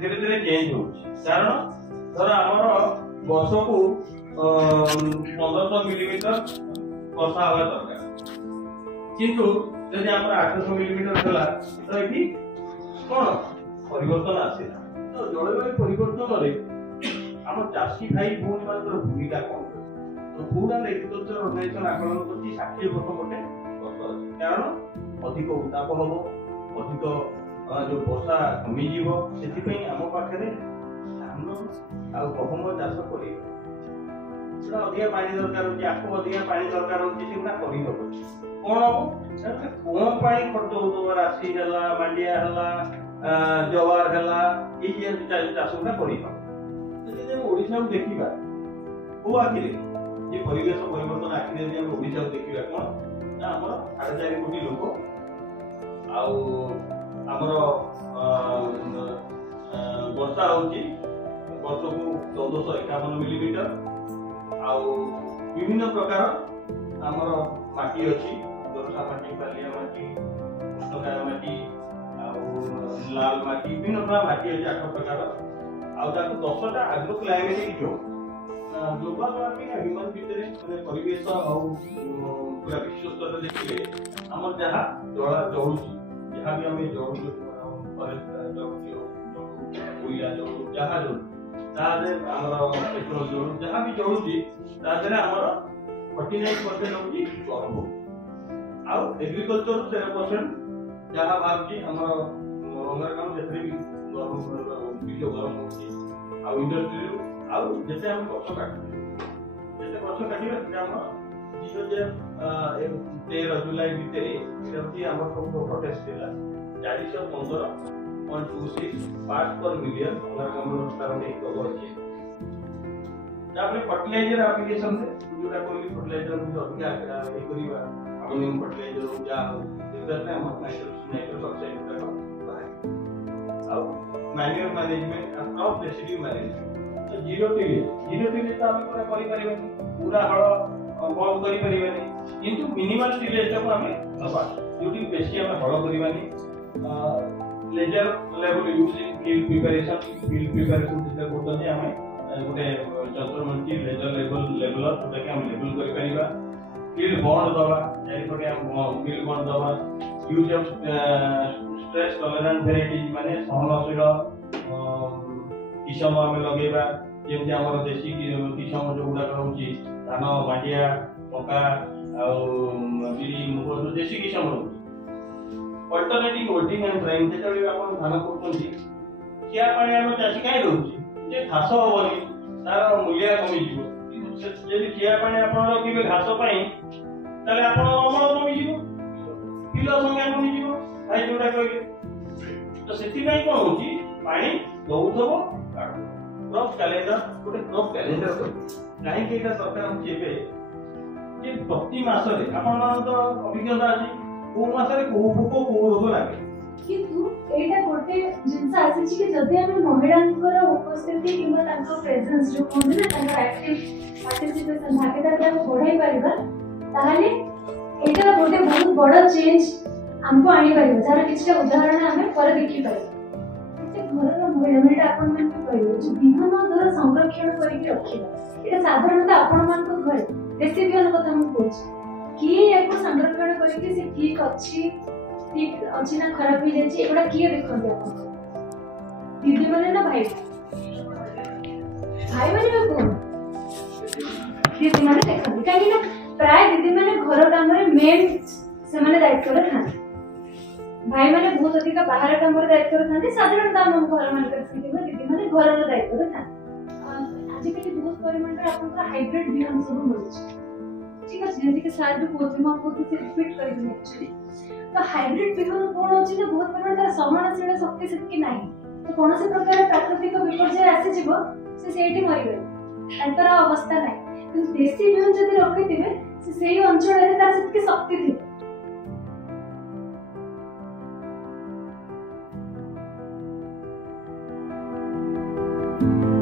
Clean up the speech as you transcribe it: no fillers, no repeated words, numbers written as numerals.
धीरे धीरे चेंज हो कारण धर आमर वर्ष को 1500 मिलीमीटर वर्षा हवा दरकार किंतु यदि आम 800 मिलीमीटर है तो ये कौन परिवर्तन आसला तो जलवायु परिवर्तन आम चाषी भाई भूमि मान भूमिका कौन तो फूड एंड एग्रीकल्चर ऑर्गेनाइजेशन आकलन करछि 60 वर्ष गोटे वर्ष अछि कारण अधिक उताप हबो अधिक जो वर्षा कमी जीव सेति पई आम पाखरे धान आ गहम चाष करि सेटा अधिक पानी दरकार होछि आको अधिक पानी दरकार होछि सेटा करि हबो कोन हबो कम पानी खर्च होतो राशि हला मांडिया हला जवार हला ई जे चाषटा करि हबो जे ओडिसा को देखिबा ओ आखिरे ये परिवेश परिवर्तन आखिर यदि हम ओडिसा देखिबा कोन ना हमर 4.5 कोटी लोक आउ हमर वर्षा होची वर्ष को 1451 मिलीमीटर आउ विभिन्न प्रकार हमर माटी अछि दोरसा माटी बालिया माटी कृष्णकाय माटी आउ लाल माटी विभिन्न प्रकार माटी अछि 8 प्रकार आउ ताको 10टा agro climatic zone global warming human भितर माने परिवेश और पूरा विश्व स्तर देखिले हमर जहा जला जळुची जहा भी हमें जळुची फॉरेस्ट जळुची कोयला जळु जहा जळु तादे हमर पेट्रोल जळु जहा भी जळुची तादे हमर 49% होची गरम आ एग्रीकल्चर 7% जहा भाबची हमर अंगरकाम जेतरे भी गरम बिलो गरम होची आ इंडस्ट्री आउ जैसे हम गछ काटिबा से हम जीरो जे 13 जुलाई भितरे जति हमर सब प्रोटेस्ट दिला 415.26 पार्ट्स पर मिलियन अंगार काम्ल स्तर में कवर अछि तापर फर्टिलाइजर एप्लीकेशन से जोटा कोई फर्टिलाइजर में अधिक आकड़ा ए करिबा अमोनियम फर्टिलाइजर हो जा हो जेतने हम नाइट्रोजन ऑक्साइड का बाहर आउ manure management and crop residue management zero tillage तो हम करि परिबेनी पूरा हळ बंद करि परिबेनी किंतु मिनिमल टिलेज को हम नबा जोटी बेसी हम हळ करिबानी laser level using field preparation जेटा कोतनी हम गोटे जंत्र मंची लेजर लेवलर जोटा कि हम लेवल करि परिबा फील्ड बॉन्ड दवा जाई पटे हम फील्ड बॉन्ड दवा use of stress tolerant varieties माने सहनशील किसम आम लगेगा जमी आम देशी किसम जो गुड़ा रोचे धान मांडिया मका बिरी मुग देशी किसम रोचे अल्टरनेटिव होल्डिंग एंड ड्राइंग जेतबे आपण धान करछन्ती किया पानी हम चासी काई रोचे जे घास होबनी तार मूल्य कमी जीवो यदि किया पानी आपण रखिबे घास पई तले आपण अमल कमी जीवो किलो संख्या कमी जीवो भाई जोटा कहले तो सेति पई कोन होची पानी दउथबो क्रॉप कैलेंडर गोटे क्रॉप कैलेंडर कहीं के सरकार हम जेबे जे प्रति मास रे आपण मान तो अभिज्ञता अछि को मास रे को भूको को रोग लागे किंतु एटा गोटे जिंस आसी छी कि जदि हम महिलांकर उपस्थिति किबा तांको प्रेजेंस जो कोन ना तांको एक्टिव पार्टिसिपेशन भागीदारता को बढ़ाई परिबा ताहाले एटा गोटे बहुत बड़ चेंज हमको आनी परिबा जार किछटा उदाहरण हमें पर देखि परिबा घरर महिला मेटा आपण मन को कहयो जे बिहन द्वारा संरक्षण करिके रखिबा एटा साधारणतः आपण मन को घरे देसी बिहन कथा हम कहछ किए एको संरक्षण करिके से ठीक अछि ना खराब हो जाछि एबडा किए देखथि आपण दीदी माने ना भाई माने कोन दीदी माने देखथि काहे ना प्राय दीदी माने घर काम रे मेन से माने दायित्व रे थाନ୍ତି भाई माने बहुत अधिक बाहर काम रे दायित्व रे थाନ୍ତି साधारणतः हम घर मान कर सिखिबा दीदी माने घर रे दायित्व रे थाନ୍ତି आज के बहुत परिमाण रे आपन हाइब्रिड बिहन सब मिलुछ ठीक अछि जेति के साथ भी कोथिमा को से रिपीट करिबे एक्चुअली तो हाइब्रिड बिहन कोन होछि ना बहुत परिमाण तार समानशील शक्ति सेति नाही तो कोन से प्रकार प्राकृतिक विपर्यय आसी जीवो से सेठी मरिबे अंतर अवस्था नाही किंतु देसी बिहन जदि रखिथिबे से सेही अंचल रे तार सेति शक्ति थिबे you